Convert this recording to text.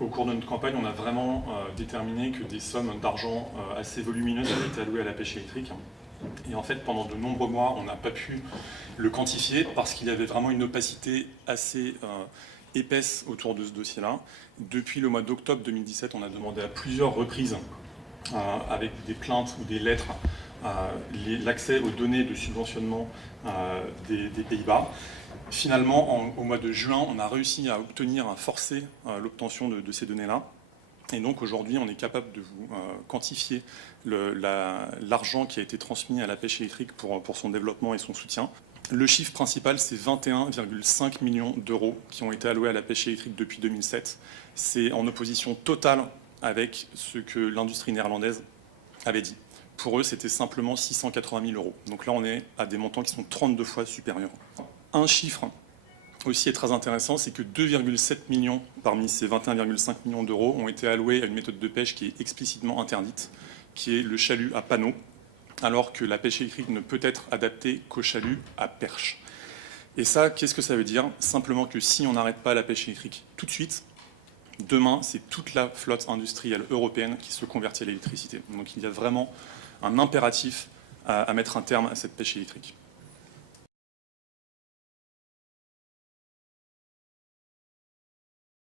Au cours de notre campagne, on a vraiment déterminé que des sommes d'argent assez volumineuses avaient été allouées à la pêche électrique. Et en fait, pendant de nombreux mois, on n'a pas pu le quantifier parce qu'il y avait vraiment une opacité assez épaisse autour de ce dossier-là. Depuis le mois d'octobre 2017, on a demandé à plusieurs reprises, avec des plaintes ou des lettres, l'accès aux données de subventionnement des Pays-Bas. Finalement, au mois de juin, on a réussi à obtenir, à forcer l'obtention de ces données-là. Et donc aujourd'hui, on est capable de vous quantifier l'argent qui a été transmis à la pêche électrique pour son développement et son soutien. Le chiffre principal, c'est 21,5 millions d'euros qui ont été alloués à la pêche électrique depuis 2007. C'est en opposition totale avec ce que l'industrie néerlandaise avait dit. Pour eux, c'était simplement 680 000 euros. Donc là, on est à des montants qui sont 32 fois supérieurs. Un chiffre aussi est très intéressant, c'est que 2,7 millions parmi ces 21,5 millions d'euros ont été alloués à une méthode de pêche qui est explicitement interdite, qui est le chalut à panneau, alors que la pêche électrique ne peut être adaptée qu'au chalut à perche. Et ça, qu'est-ce que ça veut dire? Simplement que si on n'arrête pas la pêche électrique tout de suite, demain, c'est toute la flotte industrielle européenne qui se convertit à l'électricité. Donc il y a vraiment un impératif à mettre un terme à cette pêche électrique.